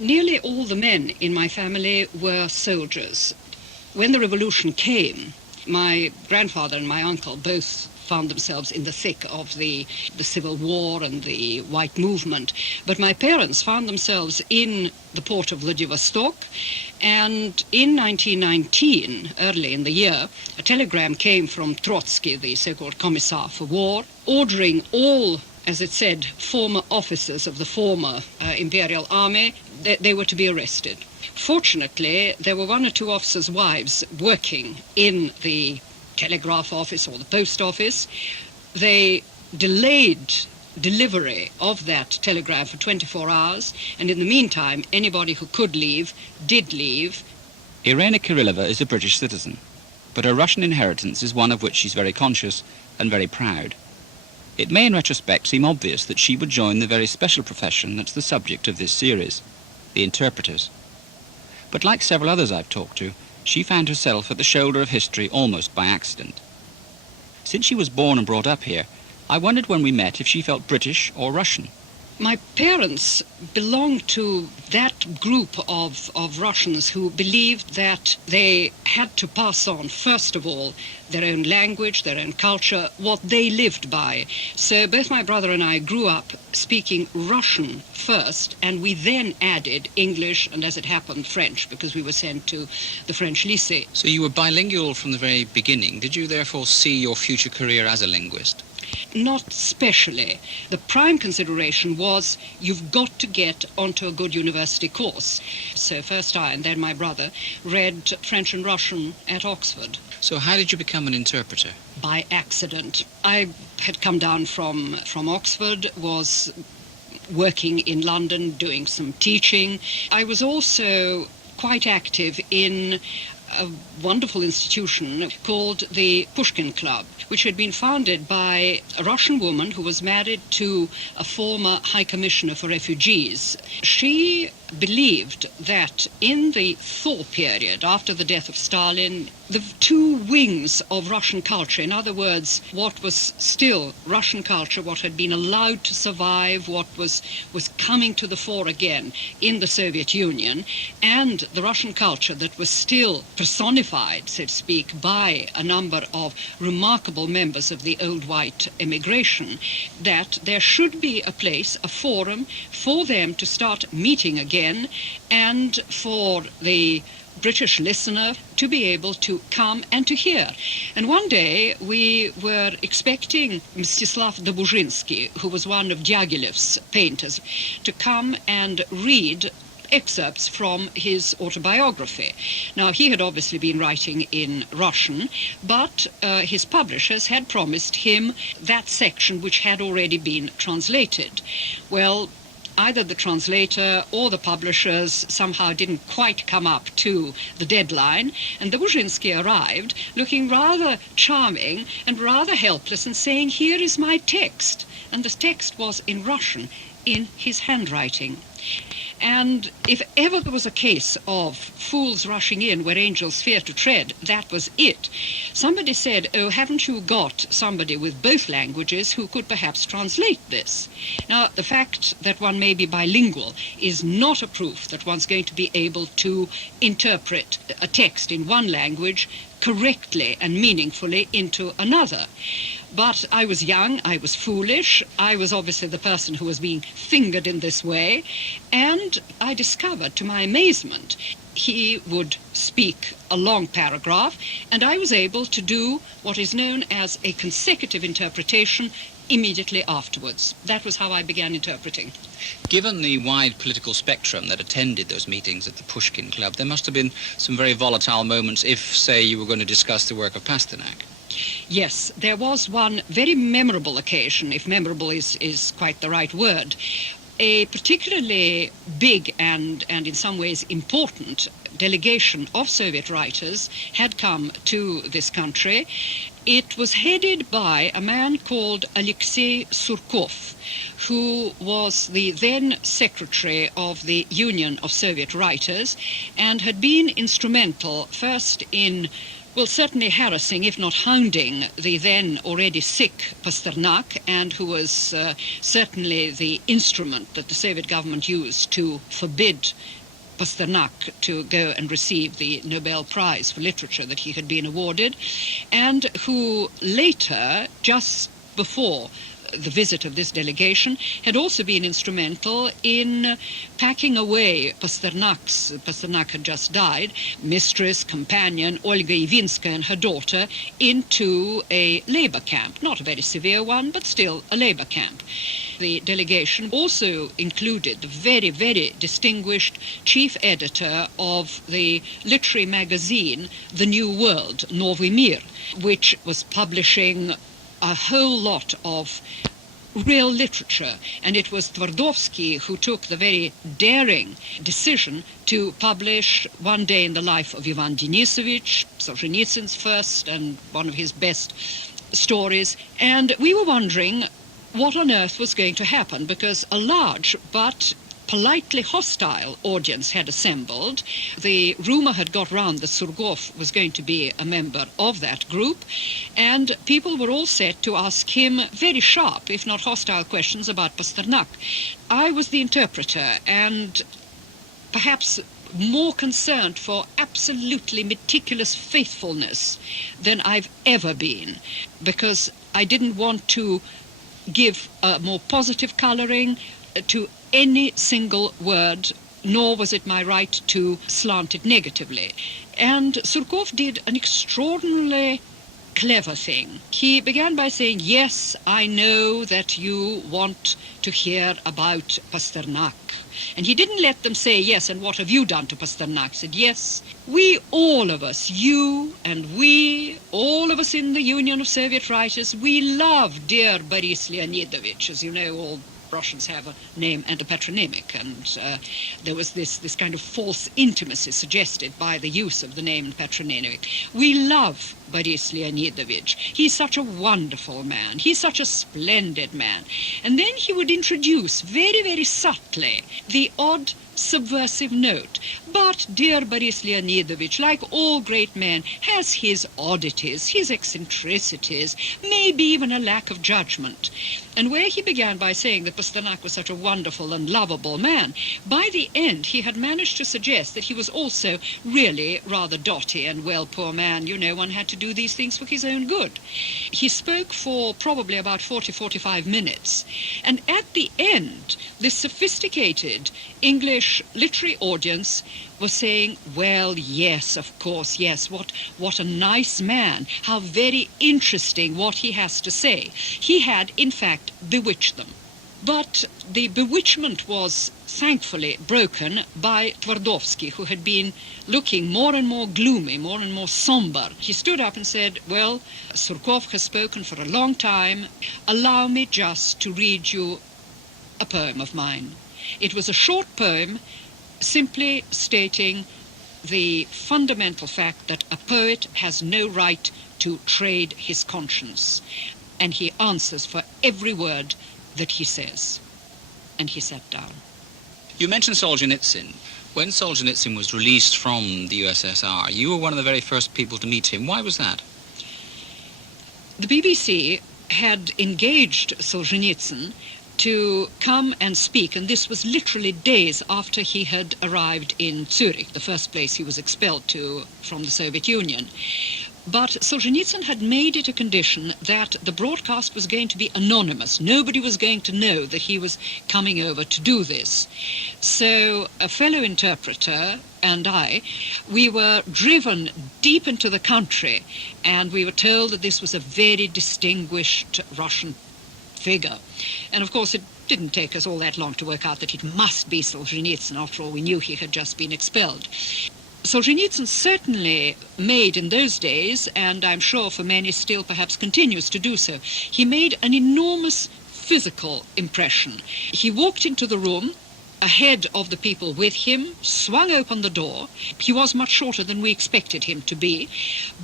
Nearly all the men in my family were soldiers. When the revolution came, my grandfather and my uncle both found themselves in the thick of the Civil War and the White Movement. But my parents found themselves in the port of Vladivostok, and in 1919, early in the year, a telegram came from Trotsky, the so-called Commissar for War, ordering all, as it said, former officers of the former Imperial Army, they were to be arrested. Fortunately, there were one or two officers' wives working in the telegraph office or the post office. They delayed delivery of that telegram for 24 hours, and in the meantime, anybody who could leave did leave. Irena Kirilova is a British citizen, but her Russian inheritance is one of which she's very conscious and very proud. It may in retrospect seem obvious that she would join the very special profession that's the subject of this series, the interpreters. But like several others I've talked to, she found herself at the shoulder of history almost by accident. Since she was born and brought up here, I wondered when we met if she felt British or Russian. My parents belonged to that group of Russians who believed that they had to pass on, first of all, their own language, their own culture, what they lived by. So both my brother and I grew up speaking Russian first, and we then added English and, as it happened, French, because we were sent to the French lycée. So you were bilingual from the very beginning. Did you therefore see your future career as a linguist? Not specially. The prime consideration was you've got to get onto a good university course. So first I and then my brother read French and Russian at Oxford. So how did you become an interpreter? By accident. I had come down from Oxford, was working in London, doing some teaching. I was also quite active in a wonderful institution called the Pushkin Club, which had been founded by a Russian woman who was married to a former High Commissioner for Refugees. She believed that in the thaw period, after the death of Stalin, the two wings of Russian culture, in other words, what was still Russian culture, what had been allowed to survive, what was coming to the fore again in the Soviet Union, and the Russian culture that was still personified, so to speak, by a number of remarkable members of the old white emigration, that there should be a place, a forum, for them to start meeting again, and for the British listener to be able to come and to hear. And one day we were expecting Mstislav Dobuzhinsky, who was one of Diaghilev's painters, to come and read excerpts from his autobiography. Now, he had obviously been writing in Russian, but his publishers had promised him that section which had already been translated. Well, either the translator or the publishers somehow didn't quite come up to the deadline, and Dobuzhinsky arrived looking rather charming and rather helpless and saying, "Here is my text." And the text was in Russian, in his handwriting. And if ever there was a case of fools rushing in where angels fear to tread, that was it. Somebody said, "Oh, haven't you got somebody with both languages who could perhaps translate this?" Now, the fact that one may be bilingual is not a proof that one's going to be able to interpret a text in one language correctly and meaningfully into another. But I was young, I was foolish, I was obviously the person who was being fingered in this way, and I discovered, to my amazement, he would speak a long paragraph, and I was able to do what is known as a consecutive interpretation immediately afterwards. That was how I began interpreting. Given the wide political spectrum that attended those meetings at the Pushkin Club, there must have been some very volatile moments if, say, you were going to discuss the work of Pasternak. Yes, there was one very memorable occasion, if memorable is quite the right word. A particularly big and in some ways important delegation of Soviet writers had come to this country. It was headed by a man called Alexei Surkov, who was the then secretary of the Union of Soviet Writers and had been instrumental first in Well, certainly harassing, if not hounding, the then already sick Pasternak, and who was certainly the instrument that the Soviet government used to forbid Pasternak to go and receive the Nobel Prize for Literature that he had been awarded, and who later, just before the visit of this delegation, had also been instrumental in packing away Pasternak had just died, mistress, companion, Olga Ivinskaya and her daughter, into a labor camp, not a very severe one, but still a labor camp. The delegation also included the very, very distinguished chief editor of the literary magazine The New World, Novy Mir, which was publishing a whole lot of real literature, and it was Twardowski who took the very daring decision to publish One Day in the Life of Ivan Denisovich, Solzhenitsyn's first and one of his best stories, and we were wondering what on earth was going to happen, because a large but politely hostile audience had assembled. The rumor had got round that Surgov was going to be a member of that group, and people were all set to ask him very sharp, if not hostile, questions about Pasternak. I was the interpreter, and perhaps more concerned for absolutely meticulous faithfulness than I've ever been, because I didn't want to give a more positive colouring to any single word, nor was it my right to slant it negatively. And Surgov did an extraordinarily clever thing. He began by saying, yes, I know that you want to hear about Pasternak. And he didn't let them say, yes, and what have you done to Pasternak? He said, yes, we, all of us, you and we, all of us in the Union of Soviet Writers, we love dear Boris Leonidovich. As you know, all Russians have a name and a patronymic, and there was this kind of false intimacy suggested by the use of the name and patronymic. We love Boris Leonidovich. He's such a wonderful man. He's such a splendid man. And then he would introduce very, very subtly the odd subversive note. But dear Boris Leonidovich, like all great men, has his oddities, his eccentricities, maybe even a lack of judgment. And where he began by saying that Pasternak was such a wonderful and lovable man, by the end he had managed to suggest that he was also really rather dotty and, well, poor man, you know, one had to do these things for his own good. He spoke for probably about 40-45 minutes, and at the end, this sophisticated English literary audience was saying, well, yes, of course, yes, what a nice man, how very interesting what he has to say. He had, in fact, bewitched them. But the bewitchment was thankfully broken by Twardowski, who had been looking more and more gloomy, more and more somber. He stood up and said, well, Surgov has spoken for a long time. Allow me just to read you a poem of mine. It was a short poem, simply stating the fundamental fact that a poet has no right to trade his conscience, and he answers for every word that he says. And he sat down. You mentioned Solzhenitsyn. When Solzhenitsyn was released from the USSR, you were one of the very first people to meet him. Why was that? The BBC had engaged Solzhenitsyn to come and speak, and this was literally days after he had arrived in Zurich, the first place he was expelled to from the Soviet Union. But Solzhenitsyn had made it a condition that the broadcast was going to be anonymous. Nobody was going to know that he was coming over to do this. So a fellow interpreter and I, we were driven deep into the country, and we were told that this was a very distinguished Russian figure. And of course it didn't take us all that long to work out that it must be Solzhenitsyn. After all, we knew he had just been expelled. Solzhenitsyn certainly made in those days, and I'm sure for many still perhaps continues to do so, he made an enormous physical impression. He walked into the room ahead of the people with him, swung open the door. He was much shorter than we expected him to be,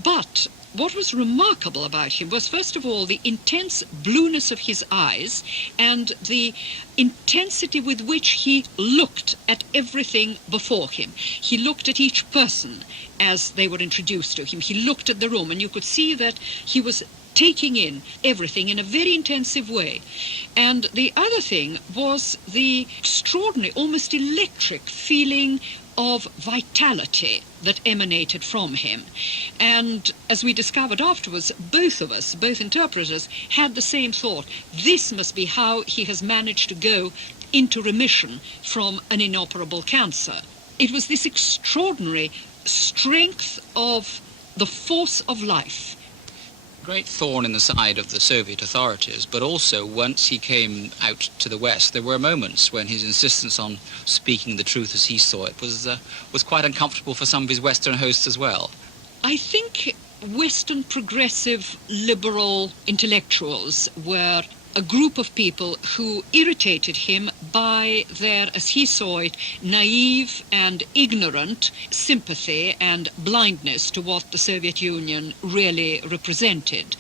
but What was remarkable about him was, first of all, the intense blueness of his eyes and the intensity with which he looked at everything before him. He looked at each person as they were introduced to him. He looked at the room, and you could see that he was taking in everything in a very intensive way. And the other thing was the extraordinary, almost electric feeling of vitality that emanated from him. And as we discovered afterwards, both of us, both interpreters, had the same thought. This must be how he has managed to go into remission from an inoperable cancer. It was this extraordinary strength of the force of life. Great thorn in the side of the Soviet authorities, but also once he came out to the West, there were moments when his insistence on speaking the truth as he saw it was quite uncomfortable for some of his Western hosts as well. I think Western progressive liberal intellectuals were a group of people who irritated him by their, as he saw it, naive and ignorant sympathy and blindness to what the Soviet Union really represented.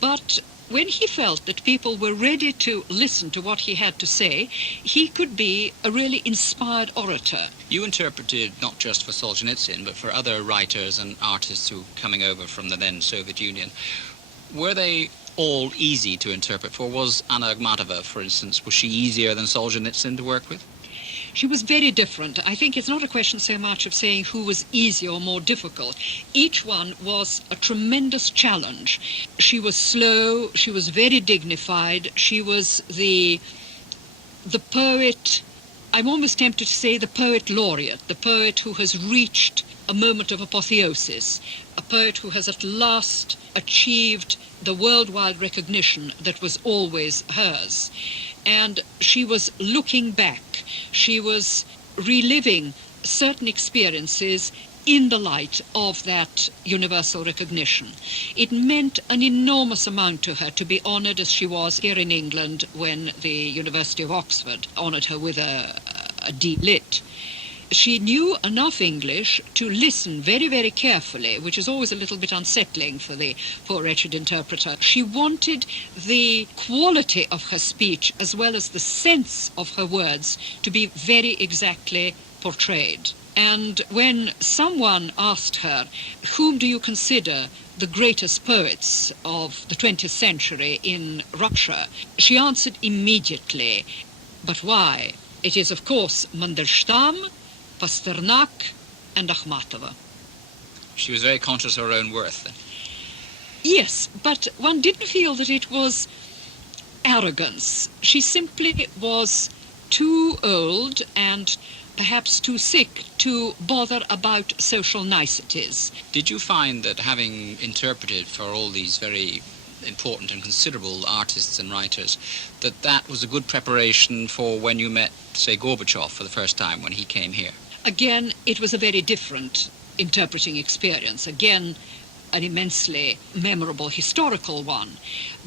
But when he felt that people were ready to listen to what he had to say, he could be a really inspired orator. You interpreted not just for Solzhenitsyn, but for other writers and artists who were coming over from the then Soviet Union. Were they all easy to interpret for? Was Anna Akhmatova, for instance, was she easier than Solzhenitsyn to work with? She was very different. I think it's not a question so much of saying who was easier or more difficult. Each one was a tremendous challenge. She was slow, she was very dignified, she was the poet, I'm almost tempted to say the poet laureate, the poet who has reached a moment of apotheosis, a poet who has at last achieved the worldwide recognition that was always hers. And she was looking back. She was reliving certain experiences in the light of that universal recognition. It meant an enormous amount to her to be honoured as she was here in England when the University of Oxford honoured her with a D.Litt. She knew enough English to listen very, very carefully, which is always a little bit unsettling for the poor wretched interpreter. She wanted the quality of her speech as well as the sense of her words to be very exactly portrayed. And when someone asked her, whom do you consider the greatest poets of the 20th century in Russia, she answered immediately, but why? It is, of course, Mandelstam, Pasternak and Akhmatova. She was very conscious of her own worth then. Yes, but one didn't feel that it was arrogance. She simply was too old and perhaps too sick to bother about social niceties. Did you find that having interpreted for all these very important and considerable artists and writers, that was a good preparation for when you met, say, Gorbachev for the first time when he came here? Again, it was a very different interpreting experience. Again, an immensely memorable historical one.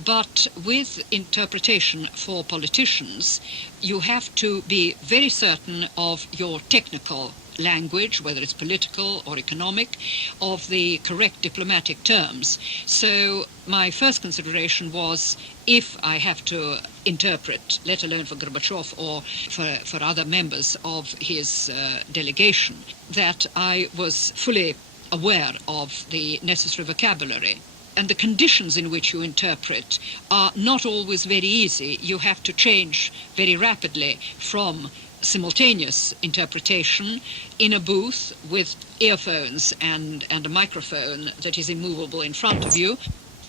But with interpretation for politicians, you have to be very certain of your technical language, whether it's political or economic, of the correct diplomatic terms. So my first consideration was, if I have to interpret, let alone for Gorbachev or for other members of his delegation, that I was fully aware of the necessary vocabulary. And the conditions in which you interpret are not always very easy. You have to change very rapidly from simultaneous interpretation in a booth with earphones and a microphone that is immovable in front of you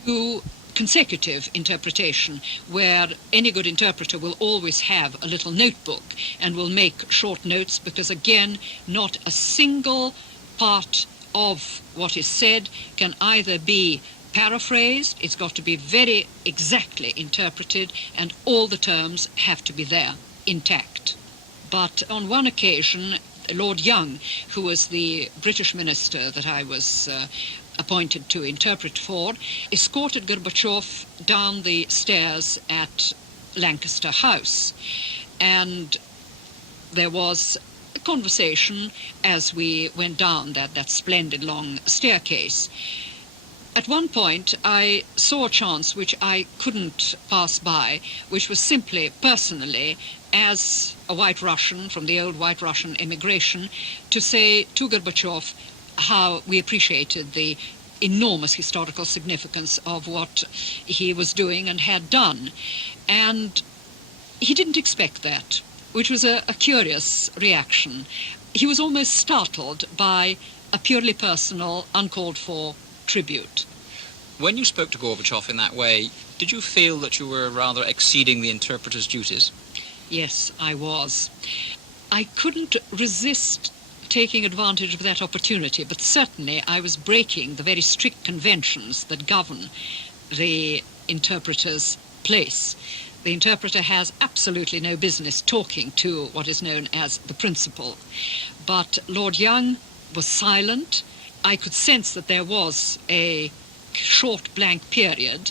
to consecutive interpretation, where any good interpreter will always have a little notebook and will make short notes, because again, not a single part of what is said can either be paraphrased, it's got to be very exactly interpreted, and all the terms have to be there, intact. But on one occasion, Lord Young, who was the British minister that I was appointed to interpret for, escorted Gorbachev down the stairs at Lancaster House. And there was a conversation as we went down that splendid long staircase. At one point, I saw a chance which I couldn't pass by, which was simply, personally, as a White Russian from the old White Russian emigration, to say to Gorbachev how we appreciated the enormous historical significance of what he was doing and had done. And he didn't expect that, which was a curious reaction. He was almost startled by a purely personal, uncalled for tribute. When you spoke to Gorbachev in that way, did you feel that you were rather exceeding the interpreter's duties? Yes, I was. I couldn't resist taking advantage of that opportunity, but certainly I was breaking the very strict conventions that govern the interpreter's place. The interpreter has absolutely no business talking to what is known as the principal. But Lord Young was silent. I could sense that there was a short blank period,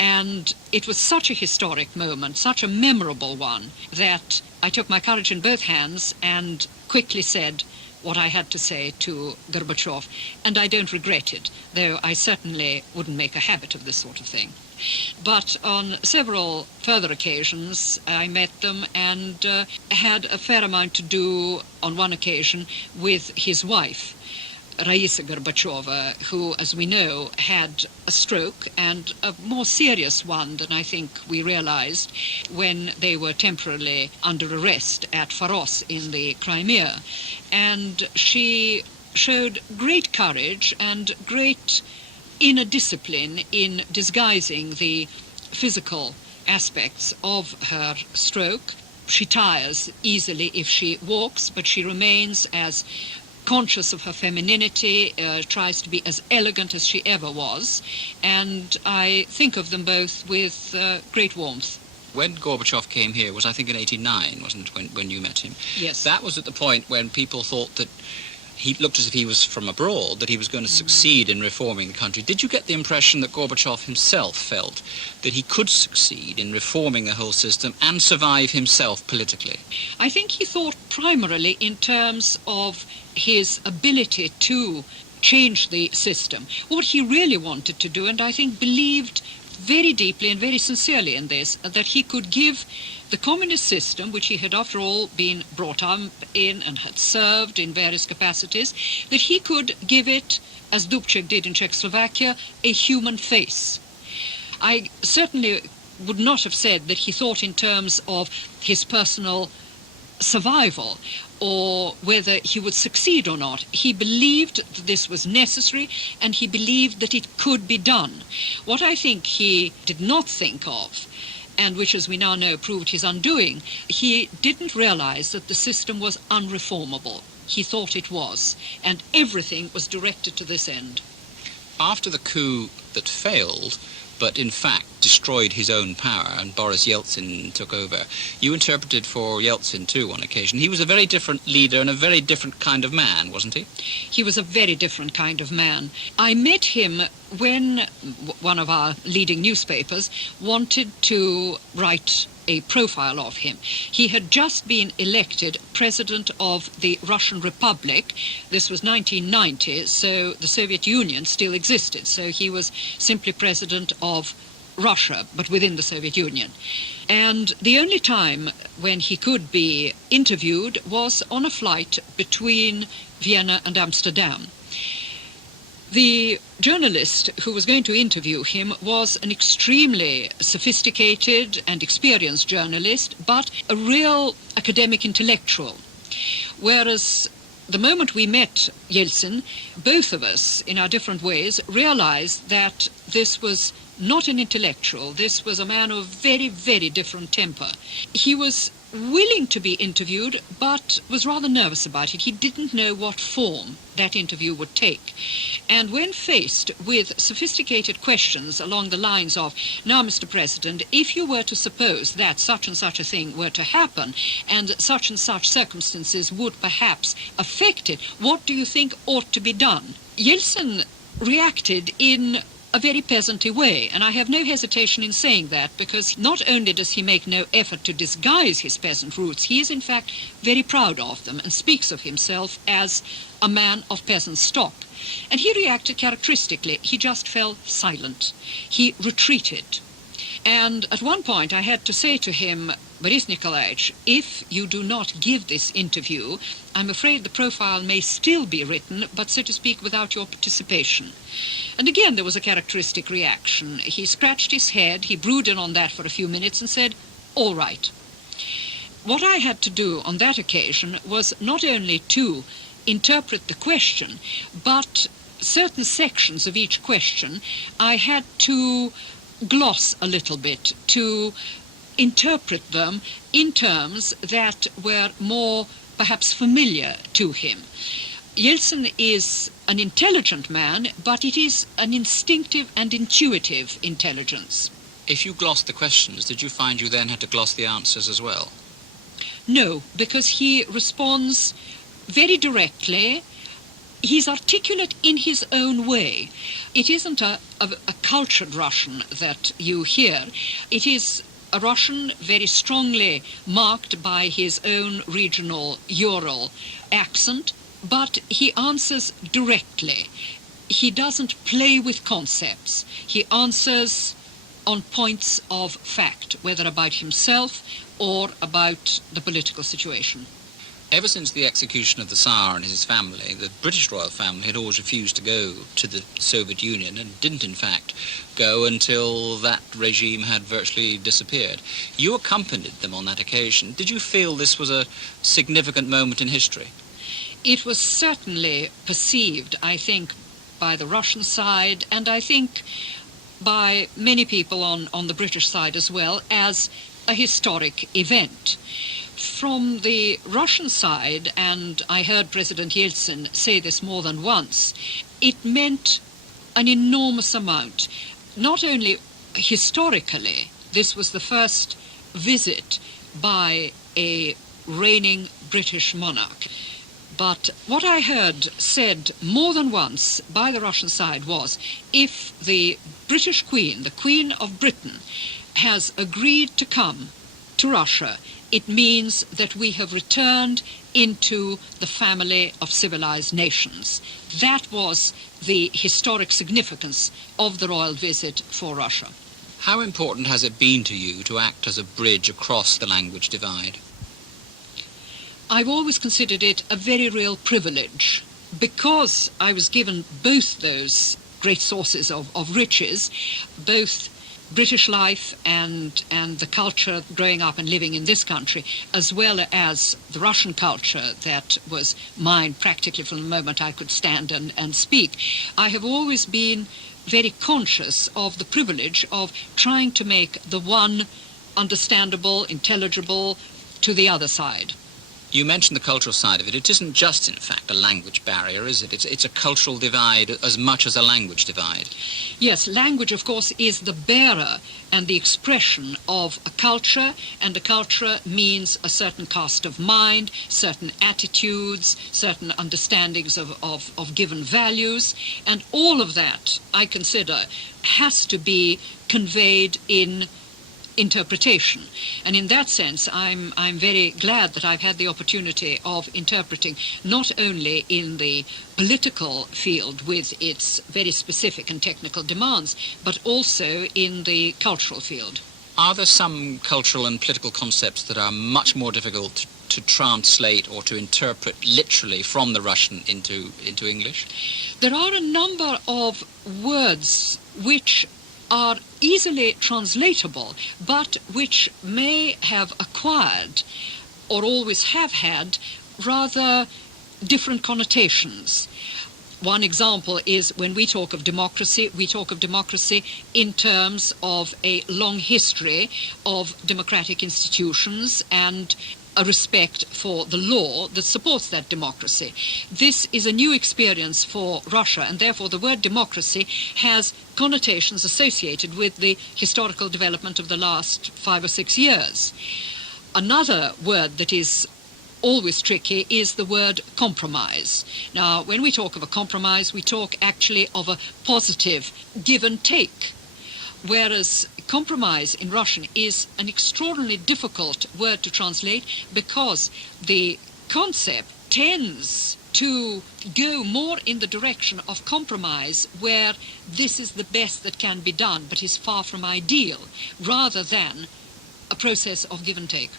and it was such a historic moment, such a memorable one, that I took my courage in both hands and quickly said what I had to say to Gorbachev, and I don't regret it, though I certainly wouldn't make a habit of this sort of thing. But on several further occasions I met them and had a fair amount to do on one occasion with his wife, Raisa Gorbacheva, who, as we know, had a stroke, and a more serious one than I think we realized, when they were temporarily under arrest at Faros in the Crimea. And she showed great courage and great inner discipline in disguising the physical aspects of her stroke. She tires easily if she walks, but she remains as conscious of her femininity, tries to be as elegant as she ever was, and I think of them both with great warmth. When Gorbachev came here was, I think, in 89, wasn't it, when you met him? Yes. That was at the point when people thought that he looked as if he was from abroad, that he was going to succeed in reforming the country. Did you get the impression that Gorbachev himself felt that he could succeed in reforming the whole system and survive himself politically? I think he thought primarily in terms of his ability to change the system. What he really wanted to do, and I think believed very deeply and very sincerely in this, that he could give the communist system, which he had after all been brought up in and had served in various capacities, that he could give it, as Dubček did in Czechoslovakia, a human face. I certainly would not have said that he thought in terms of his personal survival or whether he would succeed or not. He believed that this was necessary, and he believed that it could be done. What I think he did not think of, and which, as we now know, proved his undoing, he didn't realize that the system was unreformable. He thought it was, and everything was directed to this end. After the coup that failed, but in fact destroyed his own power, and Boris Yeltsin took over, you interpreted for Yeltsin too on occasion. He was a very different leader and a very different kind of man, wasn't he? He was a very different kind of man. I met him when one of our leading newspapers wanted to write a profile of him. He had just been elected president of the Russian Republic. This was 1990, so the Soviet Union still existed. So he was simply president of Russia, but within the Soviet Union. And the only time when he could be interviewed was on a flight between Vienna and Amsterdam. The journalist who was going to interview him was an extremely sophisticated and experienced journalist, but a real academic intellectual. Whereas the moment we met Yeltsin, both of us, in our different ways, realized that this was not an intellectual. This was a man of very, very different temper. He was willing to be interviewed, but was rather nervous about it. He didn't know what form that interview would take. And when faced with sophisticated questions along the lines of, now, Mr. President, if you were to suppose that such and such a thing were to happen, and such circumstances would perhaps affect it, what do you think ought to be done? Yeltsin reacted in a very peasantry way, and I have no hesitation in saying that, because not only does he make no effort to disguise his peasant roots, he is in fact very proud of them and speaks of himself as a man of peasant stock. And he reacted characteristically. He just fell silent. He retreated. And at one point I had to say to him, Boris Nikolaevich, if you do not give this interview, I'm afraid the profile may still be written, but so to speak, without your participation. And again there was a characteristic reaction. He scratched his head, he brooded on that for a few minutes and said, all right. What I had to do on that occasion was not only to interpret the question, but certain sections of each question I had to gloss a little bit, to interpret them in terms that were more perhaps familiar to him. Yeltsin is an intelligent man, but it is an instinctive and intuitive intelligence. If you glossed the questions, did you find you then had to gloss the answers as well? No, because he responds very directly. He's articulate in his own way. It isn't a cultured Russian that you hear. It is a Russian very strongly marked by his own regional Ural accent, but he answers directly. He doesn't play with concepts. He answers on points of fact, whether about himself or about the political situation. Ever since the execution of the Tsar and his family, the British royal family had always refused to go to the Soviet Union and didn't, in fact, go until that regime had virtually disappeared. You accompanied them on that occasion. Did you feel this was a significant moment in history? It was certainly perceived, I think, by the Russian side, and I think by many people on the British side as well, as a historic event. From the Russian side, and I heard President Yeltsin say this more than once, it meant an enormous amount. Not only historically, this was the first visit by a reigning British monarch, but what I heard said more than once by the Russian side was, if the British Queen, the Queen of Britain, has agreed to come to Russia, it means that we have returned into the family of civilized nations. That was the historic significance of the royal visit for Russia. How important has it been to you to act as a bridge across the language divide? I've always considered it a very real privilege, because I was given both those great sources of riches, both British life and the culture growing up and living in this country, as well as the Russian culture that was mine practically from the moment I could stand and speak. I have always been very conscious of the privilege of trying to make the one understandable, intelligible to the other side. You mentioned the cultural side of it. It isn't just, in fact, a language barrier, is it? It's a cultural divide as much as a language divide. Yes, language, of course, is the bearer and the expression of a culture, and a culture means a certain cast of mind, certain attitudes, certain understandings of given values, and all of that, I consider, has to be conveyed in interpretation. And in that sense, I'm very glad that I've had the opportunity of interpreting not only in the political field with its very specific and technical demands, but also in the cultural field. Are there some cultural and political concepts that are much more difficult to translate or to interpret literally from the Russian into English? There are a number of words which are easily translatable, but which may have acquired, or always have had, rather different connotations. One example is when we talk of democracy, we talk of democracy in terms of a long history of democratic institutions and a respect for the law that supports that democracy. This is a new experience for Russia, and therefore the word democracy has connotations associated with the historical development of the last 5 or 6 years. Another word that is always tricky is the word compromise. Now, when we talk of a compromise, we talk actually of a positive give and take, whereas compromise in Russian is an extraordinarily difficult word to translate because the concept tends to go more in the direction of compromise, where this is the best that can be done but is far from ideal, rather than a process of give and take.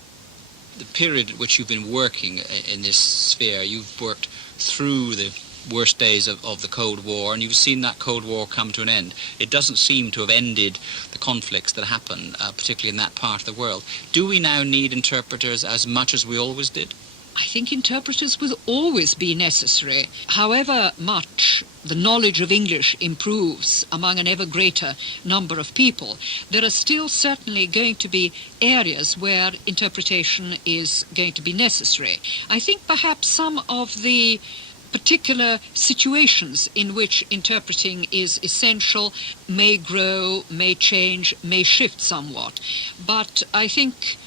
The period at which you've been working in this sphere, you've worked through the worst days of the Cold War, and you've seen that Cold War come to an end. It doesn't seem to have ended the conflicts that happen, particularly in that part of the world. Do we now need interpreters as much as we always did? I think interpreters will always be necessary. However much the knowledge of English improves among an ever greater number of people, there are still certainly going to be areas where interpretation is going to be necessary. I think perhaps some of the particular situations in which interpreting is essential may grow, may change, may shift somewhat. But I think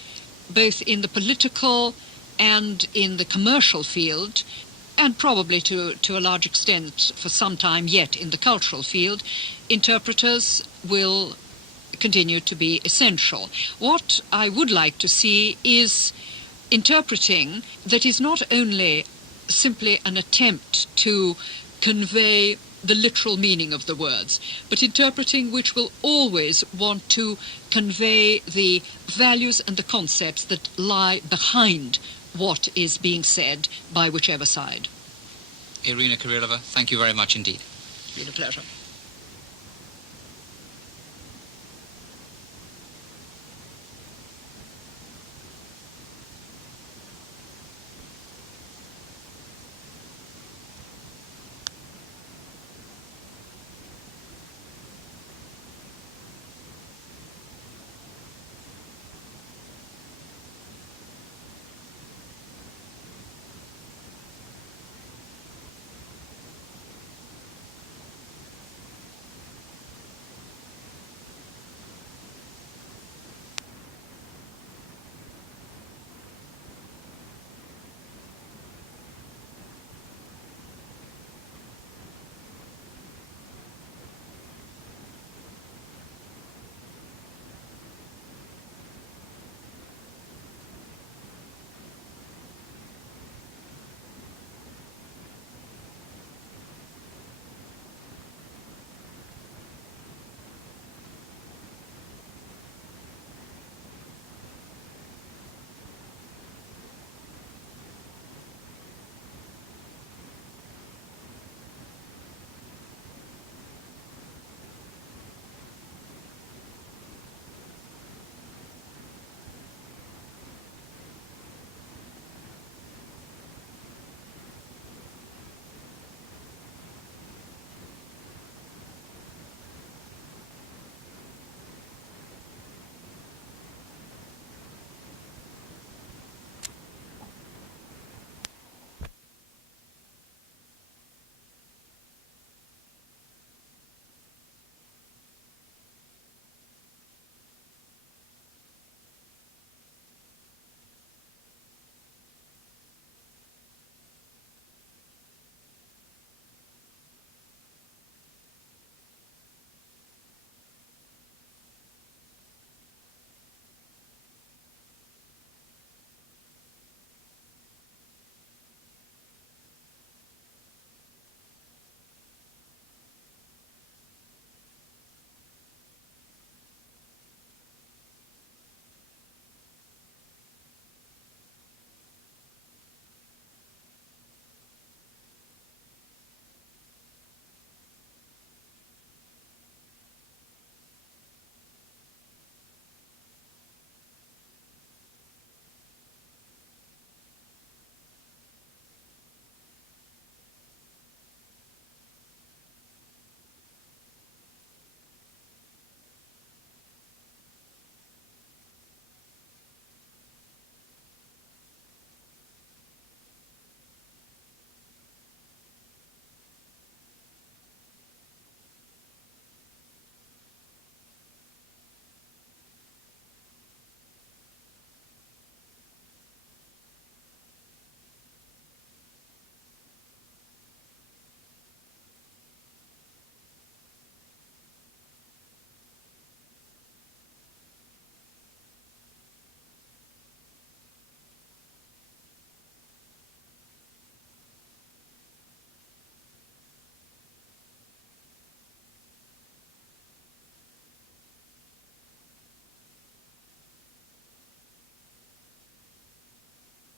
both in the political and in the commercial field, and probably to a large extent for some time yet in the cultural field, interpreters will continue to be essential. What I would like to see is interpreting that is not only simply an attempt to convey the literal meaning of the words, but interpreting which will always want to convey the values and the concepts that lie behind what is being said by whichever side. Irena Kirilova, thank you very much indeed. It's been a pleasure.